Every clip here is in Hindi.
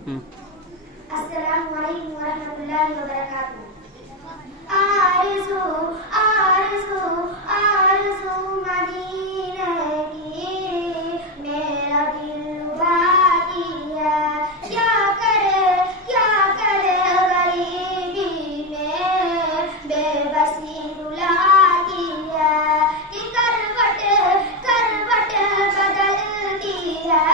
अस्सलामुअलैकुम वरहमतुल्लाहि वबरकातुहू। आरज़ू आरज़ू आरज़ू मदीने की, मेरा दिल बाकी है। क्या करे गरीबी में, बेबसी रुलाती है। कि करवट करवट बदलती है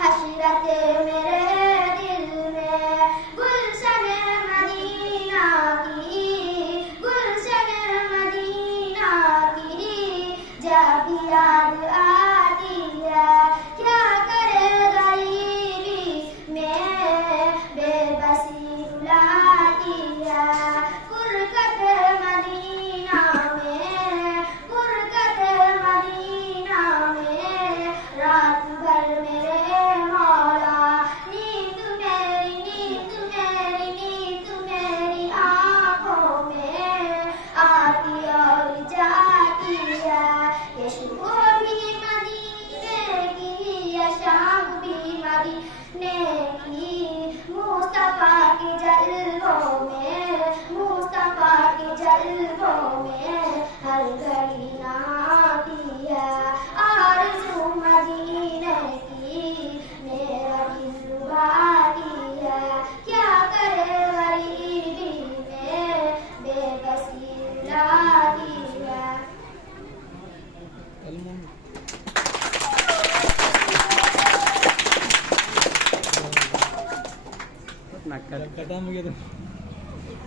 हसरत मेरे दिल में। गुलशन मदीना की जब याद आती है। क्या करे गरीबी में, बेबसी रुलाती है। फुरकत मदीना में रात भर मेरे मौला, नींद मेरी आँखों में आती और जाती है। ये सुबह भी मदीने की, ये शाम भी मदीने की। मुस्तफा के जल्वों में हर घड़ी नाती है। आरज़ू मदीने की, मेरा दिल बाकी है। क्या करे गरीबी में, बेबसी रुलाती है। Nakal. Kata mo gitu.